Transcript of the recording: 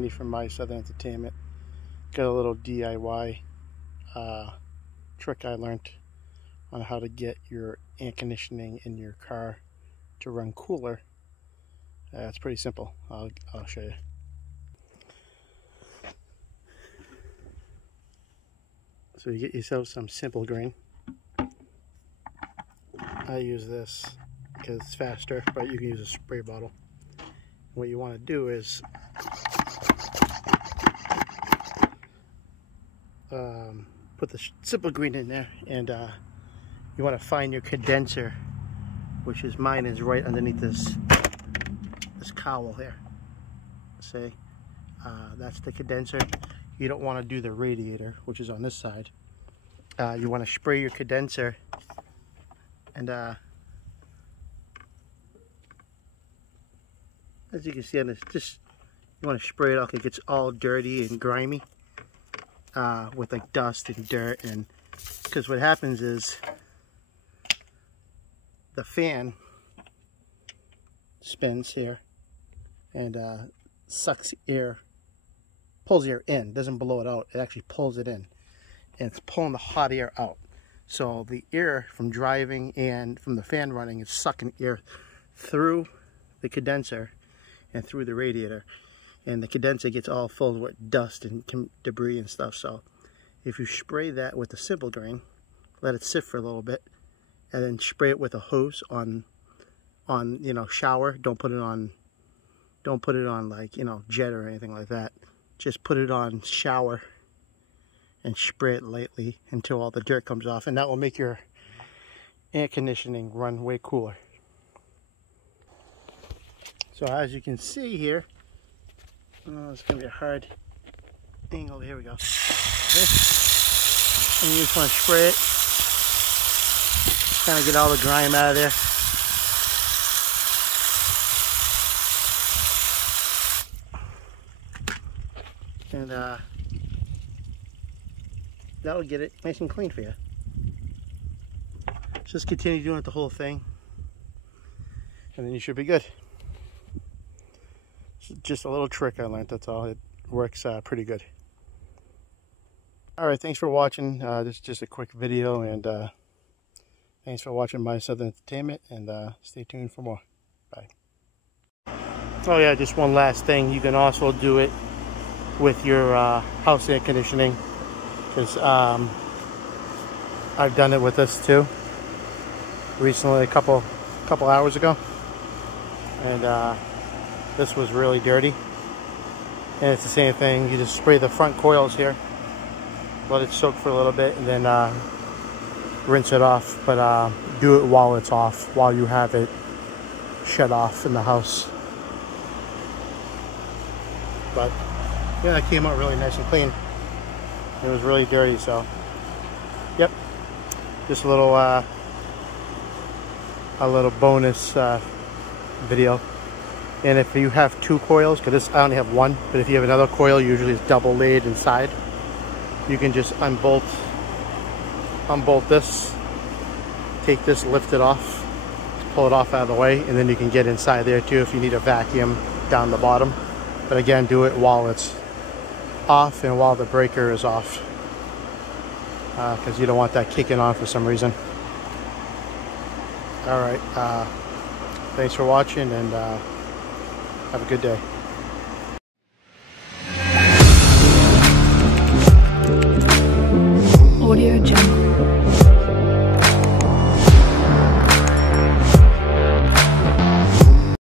Randy from My Southern Entertainment. Got a little DIY trick I learned on how to get your air conditioning in your car to run cooler. It's pretty simple. I'll show you. So you get yourself some Simple Green. I use this because it's faster, but you can use a spray bottle. What you want to do is put the Simple Green in there, and you want to find your condenser, which is mine is right underneath this cowl here. See, that's the condenser. You don't want to do the radiator, which is on this side. You want to spray your condenser, and as you can see on this, just you want to spray it off. It gets all dirty and grimy with like dust and dirt, and because what happens is the fan spins here and sucks air, pulls air in, doesn't blow it out, it actually pulls it in, and it's pulling the hot air out. So the air from driving and from the fan running is sucking air through the condenser and through the radiator, and the condenser gets all filled with dust and debris and stuff. So if you spray that with the Simple Green, let it sit for a little bit, and then spray it with a hose on you know, shower. Don't put it on like, you know, jet or anything like that. Just put it on shower and spray it lightly until all the dirt comes off, and that will make your air conditioning run way cooler. So as you can see here, it's going to be a hard angle. Here we go. Okay. And you just want to spray it. Kind of get all the grime out of there. And that'll get it nice and clean for you. Just continue doing it the whole thing, and then you should be good. Just a little trick I learned, that's all. It works pretty good. Alright, thanks for watching. This is just a quick video, and thanks for watching My Southern Entertainment, and stay tuned for more. Bye. Oh yeah, just one last thing. You can also do it with your house air conditioning, because I've done it with this too recently, a couple hours ago, and this was really dirty, and it's the same thing. You just spray the front coils here, let it soak for a little bit, and then rinse it off, but do it while it's off, while you have it shut off in the house. But yeah, that came out really nice and clean. It was really dirty, so yep, just a little bonus video. And if you have two coils, because I only have one, but if you have another coil, usually it's double laid inside, you can just unbolt this, take this, lift it off, pull it off out of the way, and then you can get inside there too if you need a vacuum down the bottom. But again, do it while it's off and while the breaker is off, because you don't want that kicking on for some reason. Alright, thanks for watching, and have a good day. Audio Jungle.